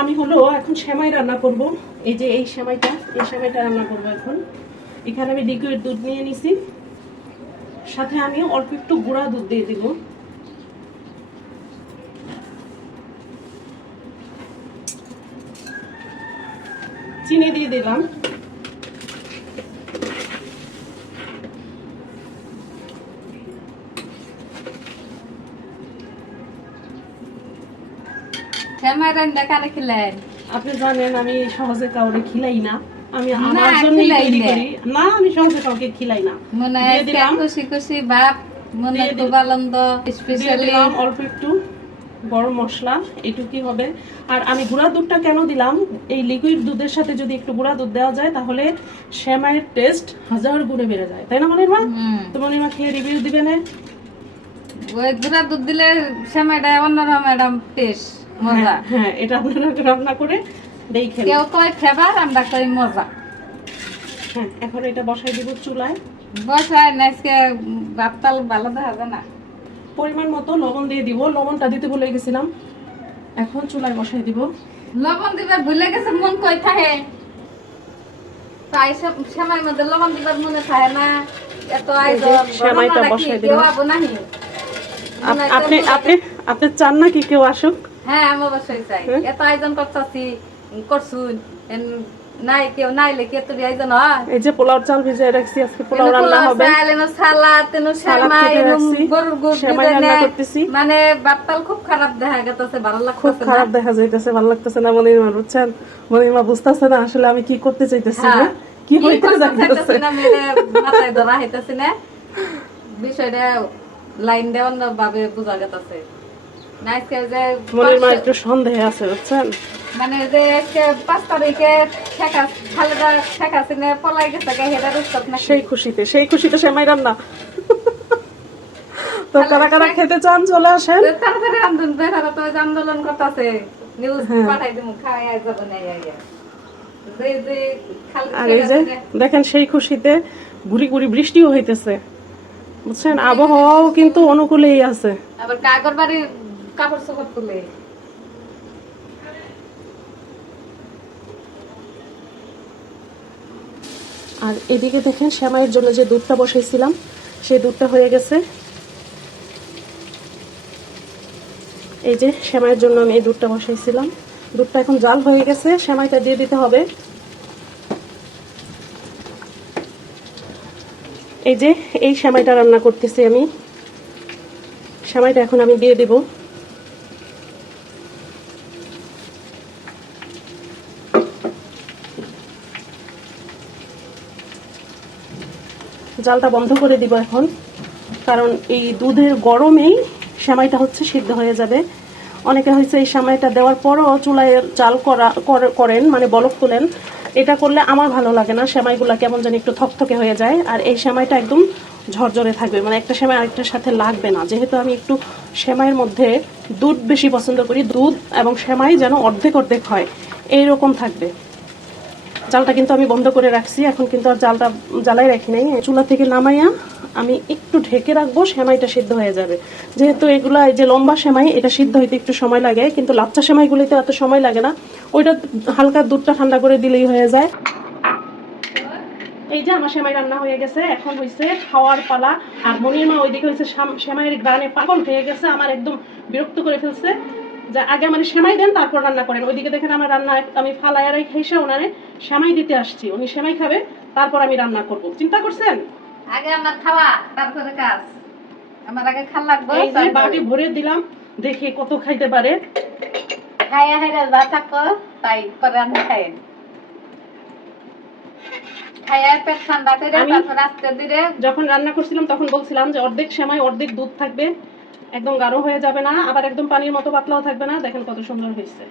আমি হলো এখন সেমাই রান্না করব। এই যে এই সেমাইটা রান্না করব এখন। এখানে আমি লিকুইড দুধ নিয়ে নিছি, সাথে আমি অল্প একটু গুঁড়া দুধ দিয়ে দিব। চিনি দিয়ে দিলাম। আপনি জানেন আমি সহজে কাউকে খিলাই না, আমি আমার জন্য তৈরি করি না, আমি সহজে কাউকে খিলাই না। দিয়ে দিলাম খুশি খুশি ভাব, মনে খুব আনন্দ। স্পেশালি অল্প একটু গরম মশলা, এটুকুই হবে। আর আমি গুঁড়া দুধটা কেন দিলাম, এই লিকুইড দুধের সাথে যদি একটু গুঁড়া দুধ দেওয়া যায় তাহলে সেমাইয়ের টেস্ট 1000 গুণে বেড়ে যায়, তাই না মনির মা? তো মনির মা খেয়ে রিভিউ দিবেন। ওই গুঁড়া দুধ দিলে সেমাইটা অন্যরকম ম্যাডাম টেস্ট মজা। হ্যাঁ, এটা আপনারা রান্না করে দেখেন। কেউ কয় ফ্লেভার, আমরা কই মজা। হ্যাঁ, এখন এটা বসাই দিব চুলায়। বসায় না, আজকে ভাতটাল ভালো হবে না। পরিমাণ মতো লবণ দিয়ে দিব, লবণটা দিতে ভুলে গেছিলাম। এখন চুলায় বসাই দিব। লবণ দিবার ভুলে গেছে, মন কই থাকে তাই সেমাইয়ের মধ্যে লবণ দিবার মনে থাকে না। এত আয়োজন সেমাইটা বসাই দিব। আপনি আপনি আপনি চান না কি কেউ আসুক? হ্যাঁ, আমি অবশ্যই চাই। এত আয়োজন করতেছি করছুন, নাই কেউ নাইলে কে তো আয়োজন হয়। এই যে পোলাও চাল ভিজিয়ে রাখছি, আজকে পোলাও রান্না হবে। সালাদ, সেমাই, গরুর গোশত রান্না করতেছি। মানে বাতটাল খুব খারাপ দেখা গেছে, ভালো লাগছে। খুব খারাপ দেখা যাইতেছে, ভালো লাগতেছে না মনির মা, বুঝছেন? মনির মা বুঝতেছে না আসলে আমি কি করতে চাইতেছি, কি হইতে যাইতেছে না, মেরে মাথায় ধরা হইতাছে না। বিষয়টা লাইন দেওয়ার ভাবে বোঝা গেছে না। আজকে যে মনির মা একটু সন্দেহে আছে, বুঝছেন? মানে যে 5 তারিখে খালেদা শেখ হাসিনা পলাই গেছে, হেডার উৎসব না, সেই খুশিতে সেমাই রান্না। তো কারা কারা খেতে চান চলে আসেন। তাড়াতাড়ি আন্দোলন বেড়ারা তো আন্দোলন করতেছে, নিউজ পাঠাই দিমু, খাওয়াই যাবে না। আর এই যে দেখেন, সেই খুশিতে গুড়ি গুড়ি বৃষ্টিও হইতেছে, বুঝছেন? আবহাওয়াও কিন্তু অনুকূলেই আছে। আবার কাগর বাড়ির কাপড় চোপড় তুলে। আর এদিকে দেখেন সেমাইয়ের জন্য যে দুধটা বসাইছিলাম সেই দুধটা হয়ে গেছে। এই যে সেমাইয়ের জন্য আমি এই দুধটা বসাইছিলাম, দুধটা এখন জাল হয়ে গেছে, সেমাইটা দিয়ে দিতে হবে। এই যে এই সেমাইটা রান্না করতেছি আমি, সেমাইটা এখন আমি দিয়ে দিব। জালটা বন্ধ করে দিব এখন, কারণ এই দুধের গরমেই সেমাইটা হচ্ছে সিদ্ধ হয়ে যাবে। অনেকে হচ্ছে এই সেমাইটা দেওয়ার পরও চুলায় জাল করেন, মানে বলক তোলেন। এটা করলে আমার ভালো লাগে না, সেমাইগুলো কেমন জানি একটু থকথকে হয়ে যায়। আর এই সেমাইটা একদম ঝরঝরে থাকবে, মানে একটা সেমাই আরেকটার সাথে লাগবে না। যেহেতু আমি একটু সেমাইয়ের মধ্যে দুধ বেশি পছন্দ করি, দুধ এবং সেমাই যেন অর্ধেক অর্ধেক হয়, এইরকম থাকবে। জালটা কিন্তু আমি বন্ধ করে রাখছি, এখন কিন্তু আর জালটা জ্বালাই রাখি নাই। চুলা থেকে নামাইয়া আমি একটু ঢেকে রাখবো, সেমাইটা সিদ্ধ হয়ে যাবে। যেহেতু এগুলা এই যে লম্বা সেমাই, এটা সিদ্ধ হইতে একটু সময় লাগে, কিন্তু লাচ্চা সেমাইগুলিতে এত সময় লাগে না, ওইটা হালকা দুধটা ঠান্ডা করে দিলেই হয়ে যায়। এই যে আমার সেমাই রান্না হয়ে গেছে, এখন হয়েছে খাওয়ার পালা। আর মনির মা ওইদিকে হয়েছে সেমাইয়ের গ্রানে পাগল হয়ে গেছে, আমার একদম বিরক্ত করে ফেলছে যে আগে আমার সেমাই দেন তারপর রান্না করেন। ওইদিকে দেখেন আমার রান্না আমি ফালাইয়ারাই খাইছে, ওনারে সেমাই দিতে আসছি, উনি সেমাই খাবে, তারপর আমি রান্না করব। চিন্তা করছেন? আগে আমার খাওয়া তারপরে কাজ, আমার আগে খাল লাগবে। এই যে বাটি ভরে দিলাম, দেখি কত খাইতে পারে। খাইয়া হেরা যা থাকো তাই করে রান্না খাইন, খাইয়া পেট ঠান্ডা করে তারপর আস্তে ধীরে। যখন রান্না করছিলাম তখন বলছিলাম যে অর্ধেক সেমাই অর্ধেক দুধ থাকবে, একদম গাঢ় হয়ে যাবে না, আবার একদম পানির মতো পাতলাও থাকবে না। দেখেন কত সুন্দর হয়েছে।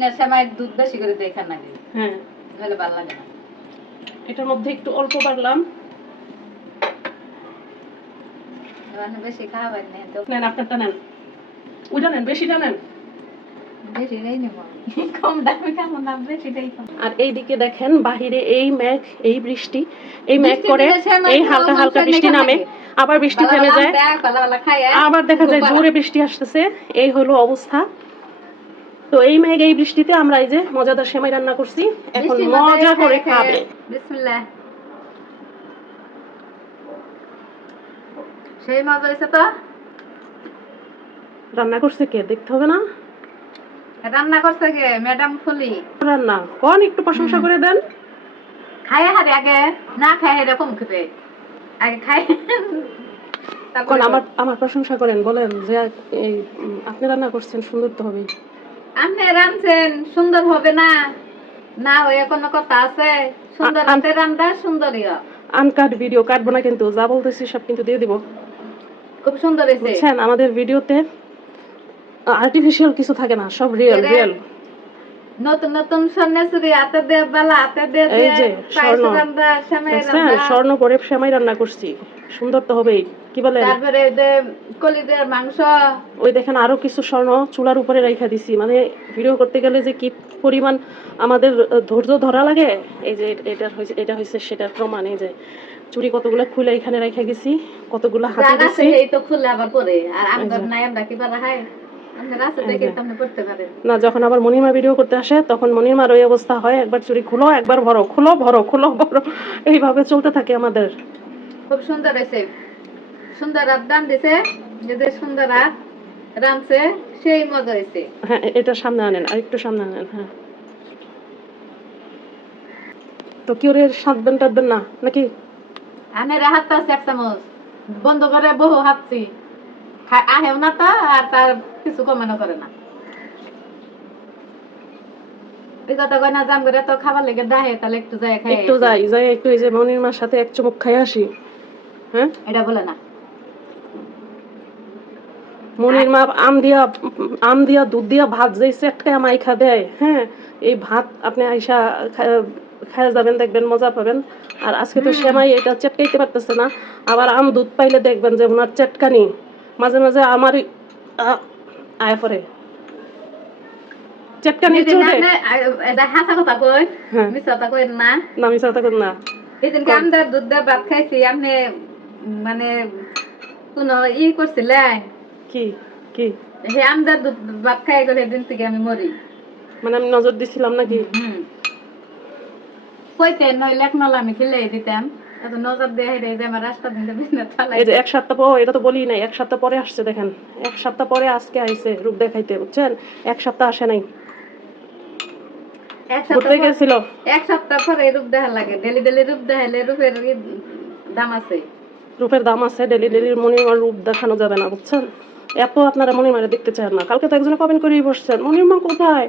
না সেমাই দুধ বেশি করে দেখান না, হ্যাঁ তাহলে ভালো লাগে না। এটার মধ্যে একটু অল্প বাড়লাম, বেশি খাওয়াবেন না তো নেন আপনারটা নেন, ওইটা নেন, বেশিটা নেন। বেশিটাই নেব, কম দামে কেমন দাম, বেশিটাই কম। আর এইদিকে দেখেন বাহিরে এই মেঘ, এই বৃষ্টি, এই মেঘ করে এই হালকা হালকা বৃষ্টি নামে, আবার বৃষ্টি থেমে যায়, আবার দেখা যায় জোরে বৃষ্টি আসতেছে। এই হলো অবস্থা। তো এই মেঘ এই বৃষ্টিতে আমরা এই যে মজাদার সেমাই রান্না করছি, এখন বৃষ্টির মধ্যে মজা করে খেয়ে খেয়ে খাবে। বিসমিল্লাহ। সেই মজা হয়েছে তো। রান্না করছে কে দেখতে হবে না? রান্না করছে কে? ম্যাডাম ফুলি। রান্না কোন একটু প্রশংসা করে দেন। খায় হারে আগে, না খায় এরকম খেতে আগে খায় কোন আমার প্রশংসা করেন, বলেন যে এই আপনি রান্না করছেন, সুন্দর তো হবে। আপনি রাঁধছেন, সুন্দর হবে না? না হয়ে কোনো কথা আছে? সুন্দর হাতে রান্না সুন্দরই হয়। আনকাট ভিডিও কাটবো না কিন্তু, যা বলতেছি সব কিন্তু দিয়ে দিব। খুব সুন্দর হয়েছে। বুঝছেন, আমাদের ভিডিওতে আর্টিফিশিয়াল কিছু থাকে না, সব রিয়েল এরে, রিয়েল। নতুন নতুন সন্ন্যাসী হাতে দিয়ে বেলা হাতে দিয়ে এই যে পায়েস স্বর্ণ, রান্না, সেমাই দেখছেন রান্না, স্বর্ণ করে সেমাই রান্না করছি, সুন্দর তো হবেই। কি বলেন? তারপরে এই যে কলিদের মাংস। ওই দেখেন আরো কিছু স্বর্ণ চুলার উপরে রাইখা দিছি, মানে ভিডিও করতে গেলে যে কি পরিমাণ আমাদের ধৈর্য ধরা লাগে। এই যে এটা হয়েছে সেটার প্রমাণ। এই যে চুরি কতগুলো খুলে এখানে রাইখা গেছি, কতগুলো হাতে যার আছে দিছি। এই তো খুলে আবার পরে, আর আমরা নাই, আমরা কি পারা হয়? আপনি রাস্তা থেকে আপনি করতে পারেন না, যখন আবার মনিমা ভিডিও করতে আসে তখন মনিমার ওই অবস্থা হয়, একবার চুরি খুলো একবার ভরো, খুলো ভরো, খুলো ভরো, এইভাবে চলতে থাকে আমাদের। খুব সুন্দর হয়েছে। সুন্দর রাত রান দিছে, যদি সুন্দর রাত রাঁধছে সেই মজা হয়েছে। হ্যাঁ, এটা সামনে আনেন, আর একটু সামনে আনেন। হ্যাঁ, তো কি ওর সাধবেন টাধবেন না নাকি? আনে হাত আছে এক চামচ বন্ধ করে বহু হাঁটছি, আহেও না তা, আর তার কিছু কমানো করে না। এই কথা কয় না, জান করে তো খাবার লেগে দাহে, তাহলে একটু যাই খাই, একটু যাই একটু এই যে মনিমার সাথে এক চুমুক খাই আসি। হ্যাঁ, এটা বলে না। মনির মা আম দিয়া দুধ দিয়া ভাত যেই চেটকায় মাইখা দেয়, হ্যাঁ, এই ভাত আপনি আইসা খায়া যাবেন, দেখবেন মজা পাবেন। আর আজকে তো সেমাই এটা চেটকাইতে পারতেছে না, আবার আম দুধ পাইলে দেখবেন যে ওনার চেটকানি মাঝে মাঝে আমার আয় পরে চেটকানি চলে। হাসা কথা কই, হ্যাঁ, মিছা কথা কই না। নামি সাথে না। এদিনকে আমদার দুধ দিয়ে ভাত খাইছি, আপনি মানে কোন করছিলেন কি কি হে? আমদার দুধ ভাত খাই গেলে এদিন থেকে আমি মরি। মানে আমি নজর দিছিলাম নাকি? কইতে নইলে এক নলা আমি খেলে দিতাম, এত নজর দিয়ে হেরে যে আমার রাস্তা দিতে বিনা চালাই। এই যে এক সপ্তাহ পর, এটা তো বলি নাই, এক সপ্তাহ পরে আসছে দেখেন, এক সপ্তাহ পরে আজকে আইছে রূপ দেখাইতে, বুঝছেন? এক সপ্তাহ আসে নাই, এক সপ্তাহ পরে রূপ দেখা লাগে। ডেলি ডেলি রূপ দেখাইলে রূপের দাম আছে। রূপের দাম আছে, ডেলি ডেলি মনিমার রূপ দেখানো যাবে না, বুঝছেন? এত আপনারা মনিমারে দেখতে চান না। কালকে তো একজনে কমেন্ট করেই বসছেন, মনিমা কোথায়?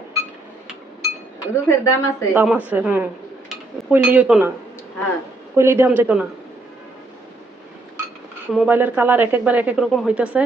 রূপের দাম আছে, দাম আছে। হ্যাঁ, কইলেই হইতো না, কইলেই দাম যেত না। মোবাইলের কালার এক একবার এক এক রকম হইতেছে।